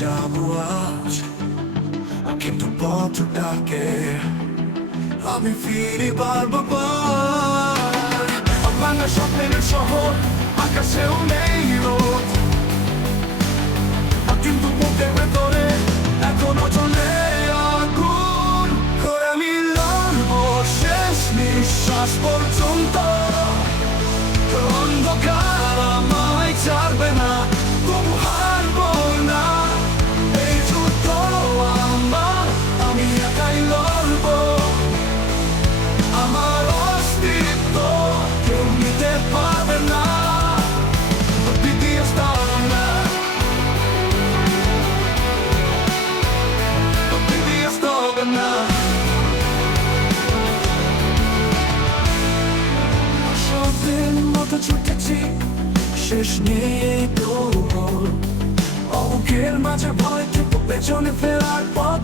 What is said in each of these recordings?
যাব আজ, কিন্তু পথটাকে আমি ফিরে পারব ভাঙা স্বপ্নের শহর, আকাশেও নেই রোদ। কিন্তু বুকের ভেতরে এখনও চলে আগুন। করে আমি লড়বো শেষ নিঃশ্বাস পর্যন্ত। একাই লড়বো আমার অস্তিত্ব কেউ নিতে পারবে না মতো ছুটেছি শেষ নেই দৌড় অঙ্কের মাঝে ভয় পেছনে ফেরার পথ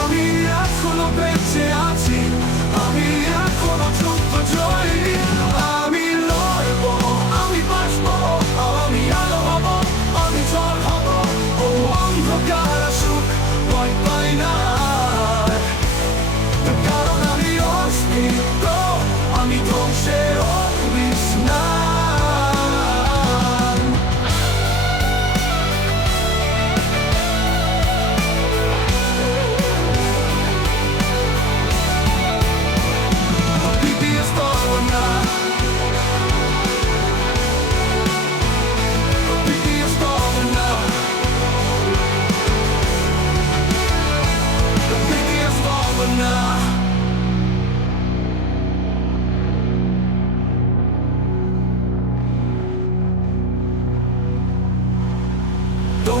আমি এখনও বেঁচে আছি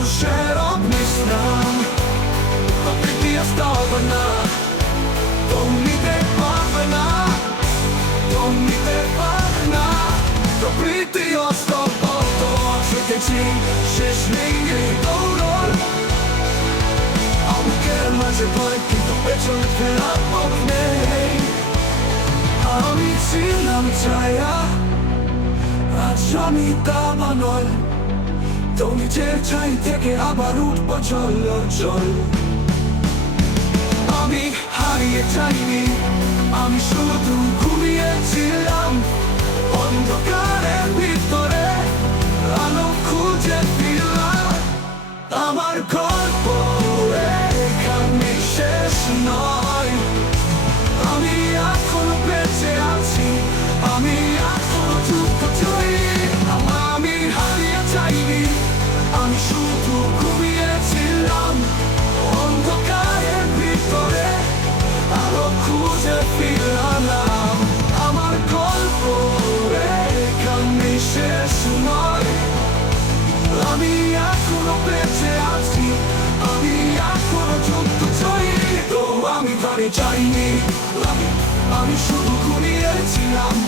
দোষের অগ্নিস্নান দ্বিতীয় স্তর না নিতে পারবে না নিতে পারবে না তো প্রীতি অস্তব্ধ শিখেছি শেষ নেই এই দৌড় অঙ্কের মাঝে ভয় কিন্তু পেছনে ফেরার পথ নেই আমি ছিলাম ছায়া আজ আমি তা নিচের চাই থেকে আবার উঠবো চল চল আমি হারিয়ে যাইনি, আমি শুধু ঘুমিয়েছিলাম অন্ধকারের জানিনি আমি শুধু ঘুমিয়েছিলাম